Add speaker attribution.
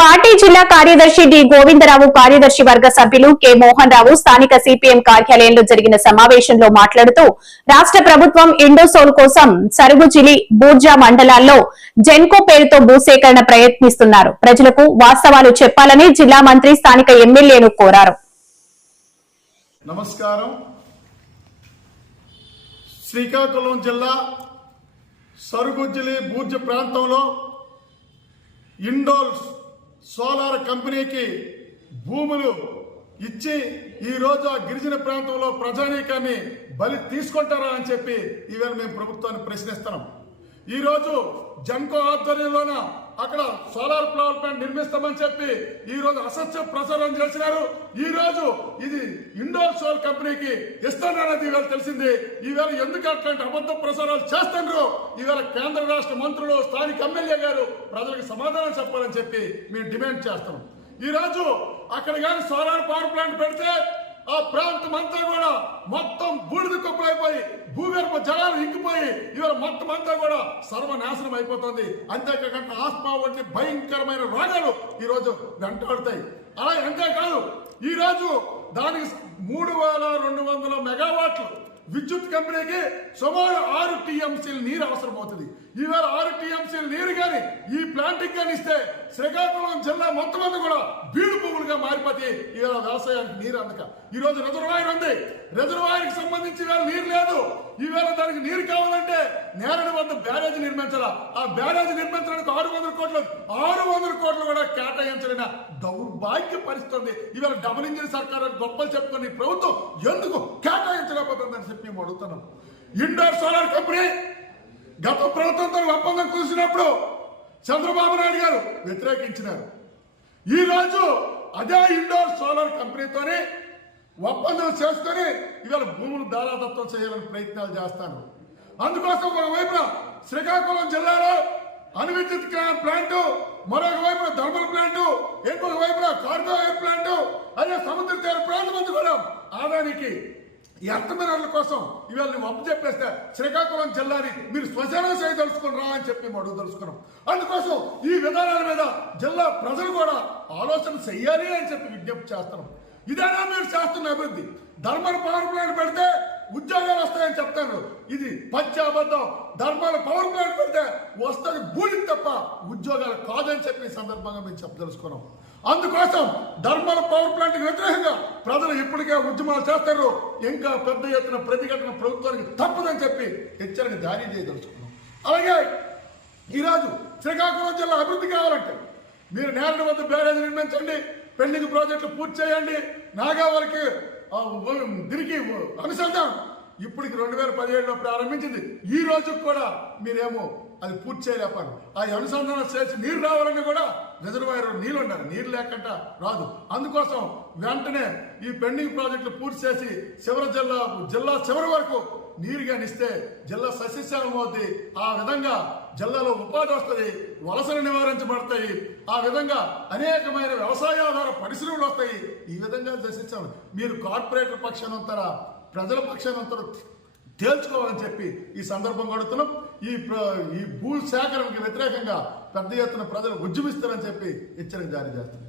Speaker 1: Party జిల్లా కార్యదర్శి D Govindarao కార్యదర్శి వర్గ సభ్యులు కె మోహన్ రావు స్థానిక సిపిఎం కార్యాలయంలో జరిగిన సమావేశంలో మాట్లాడుతూ రాష్ట్ర ప్రభుత్వం ఇండోసోల్ కోసం సరుగుజిలి బూర్జా మండలాల్లో జెన్కో పేరుతో భూసేకరణ ప్రయత్నిస్తున్నారు. ప్రజలకు వాస్తవాలు చెప్పాలని జిల్లా మంత్రి స్థానిక ఎమ్మెల్యేను కోరారు.
Speaker 2: నమస్కారం. శ్రీకాకుళం జిల్లా బూర్జ ప్రాంతంలో సోలార్ కంపెనీకి భూములు ఇచ్చి ఈరోజు ఆ గిరిజన ప్రాంతంలో ప్రజానీకాన్ని బలి తీసుకుంటారా అని చెప్పి ఈవేళ మేము ప్రభుత్వాన్ని ప్రశ్నిస్తున్నాం. ఈరోజు జంకో ఆధ్వర్యంలోన అక్కడ సోలార్ పవర్ ప్లాంట్ నిర్మిస్తామని చెప్పి ఈ రోజు అసత్య ప్రచారం చేసినారు. ఈ రోజు ఇది ఇండోర్ సోల్ కంపెనీకి ఇస్తానన్నది ఈవేళ తెలిసింది. ఈవేళ ఎందుకు అట్లాంటి అబద్ధ ప్రచారాలు చేస్తున్నారు ఈవేళ కేంద్ర రాష్ట్ర మంత్రులు స్థానిక ఎమ్మెల్యే గారు ప్రజలకు సమాధానం చెప్పాలని చెప్పి మేము డిమాండ్ చేస్తున్నాం. ఈ రోజు అక్కడ కానీ సోలార్ పవర్ ప్లాంట్ పెడితే ఆ ప్రాంతం అంతా కూడా మొత్తం బూడిద కుప్పలైపోయి భూగర్భ జలాలు ఇంకిపోయి ఇవాళ మొత్తం అంతా కూడా సర్వనాశనం అయిపోతుంది. అంతేకాకుండా ఆస్మా వంటి భయంకరమైన రోగాలు ఈ రోజు వెంటాడుతాయి అలా అంతేకాదు ఈ రోజు దానికి మూడు వేల రెండు వందల మెగావాట్లు విద్యుత్ కంపెనీకి సుమారు ఆరు టీఎంసీలు నీరు అవసరం అవుతుంది ఈవేళ ఆరు టీ నీరు కానీ ఈ ప్లాంటింగ్ కానీ ఇస్తే శ్రీకాకుళం జిల్లా మొత్తం అంతా కూడా బీడు పువ్వులుగా మారిపోతే ఇవాళ వ్యవసాయానికి నీరు అందక. ఈ రోజు రిజర్వాయర్ ఉంది. రిజర్వాయర్కి సంబంధించి ఇవాళ నీరు లేదు. ఈవేళ దానికి నీరు కావాలంటే నేరడి వద్ద బ్యారేజ్ నిర్మించాలా. ఆ బ్యారేజ్ నిర్మించడానికి ఆరు వందల కోట్లు ఆరు వందల కోట్లు కూడా కేటాయించలేన దౌర్భాగ్య పరిస్థితి ఉంది. ఈవేళ డబుల్ ఇంజిన్ సర్కార్ అని గొప్పలు చెప్పుకొని ప్రభుత్వం ఎందుకు కేటాయించలేకపోతుందని చెప్పి మేము అడుగుతున్నాం. ఇండోర్ సోలార్ కంపెనీ గత ప్రభుత్వంతో ఒప్పందం కుదిసినప్పుడు చంద్రబాబు నాయుడు గారు వ్యతిరేకించినారు. ఈ రోజు అదే ఇండోర్ సోలార్ కంపెనీతోనే ఒప్పందం చేసుకొని ఇవాళ భూములు దారాదత్తం చేయాలని ప్రయత్నాలు చేస్తాను అందుకోసం ఒకవైపున శ్రీకాకుళం జిల్లాలో అణువిద్యుత్ ప్లాంట్ మరొక వైపున థర్మల్ ప్లాంట్ ఇంకొక వైపున కార్గో ఎయిర్ ప్లాంట్ అదే సముద్ర తీర ప్రాంతం అందుకోవడం ఆదానికి ఈ కోసం ఇవాళ నువ్వు అప్పు చెప్పేస్తే శ్రీకాకుళం జిల్లాని మీరు శ్మశానం చేయదలుచుకుని రా అని చెప్పి మేము అడుగుదలుచుకున్నాం అందుకోసం ఈ విధానాల మీద జిల్లా ప్రజలు కూడా ఆలోచన చెయ్యాలి అని చెప్పి విజ్ఞప్తి చేస్తున్నాం. ఇదేనా మీరు చేస్తున్న అభివృద్ధి. ధర్మ పవర్ ప్లాంట్ పెడితే ఉద్యోగాలు చెప్తాను ఇది పంచాబద్ధం. ధర్మాల పవర్ ప్లాంట్ పెడితే వస్తుంది బూడిది తప్ప ఉద్యోగాలు కాదని చెప్పి సందర్భంగా మేము చెప్పదలుచుకున్నాం. అందుకోసం ధర్మాల పవర్ ప్లాంట్ వ్యతిరేకంగా ప్రజలు ఇప్పటికే ఉద్యమాలు చేస్తారు. ఇంకా పెద్ద ఎత్తున ప్రతిఘటన ప్రభుత్వానికి తప్పదని చెప్పి హెచ్చరిక జారీ చేయదలుచుకున్నాం. అలాగే ఈరోజు శ్రీకాకుళం జిల్లా అభివృద్ధి కావాలంటే మీరు నేరడి వద్ద బ్యారేజ్ నిర్మించండి పెళ్ళికి ప్రాజెక్టులు పూర్తి చేయండి నాగావరికి దీనికి అనుసంధానం. ఇప్పటికి రెండు వేల పదిహేడులో ప్రారంభించింది. ఈ రోజు కూడా మీరేమో అది పూర్తి చేయలేపారు ఆ అనుసంధానం చేసి నీరు రావాలని కూడా రిజర్వాయర్ నీళ్ళు ఉండాలి. నీరు లేకుండా రాదు. అందుకోసం వెంటనే ఈ పెండింగ్ ప్రాజెక్టులు పూర్తి చేసి చివరి జిల్లా జిల్లా చివరి వరకు నీరు కానీ జిల్లా సస్యశ్యామం అవుద్ది ఆ విధంగా జిల్లాలో ఉపాధి వస్తుంది వలసలు నివారించబడతాయి. ఆ విధంగా అనేకమైన వ్యవసాయాధార పరిశ్రమలు వస్తాయి. ఈ విధంగా దశించాలి మీరు కార్పొరేటర్ పక్షాన ఉంటారా? ప్రజల పక్షాన్ని అంతా తేల్చుకోవాలని చెప్పి ఈ సందర్భం కడుతున్నాం ఈ ప్ర- ఈ భూ సేకరణకి వ్యతిరేకంగా పెద్ద ఎత్తున ప్రజలు ఉద్యమిస్తారని చెప్పి హెచ్చరిక జారీ చేస్తున్నాం.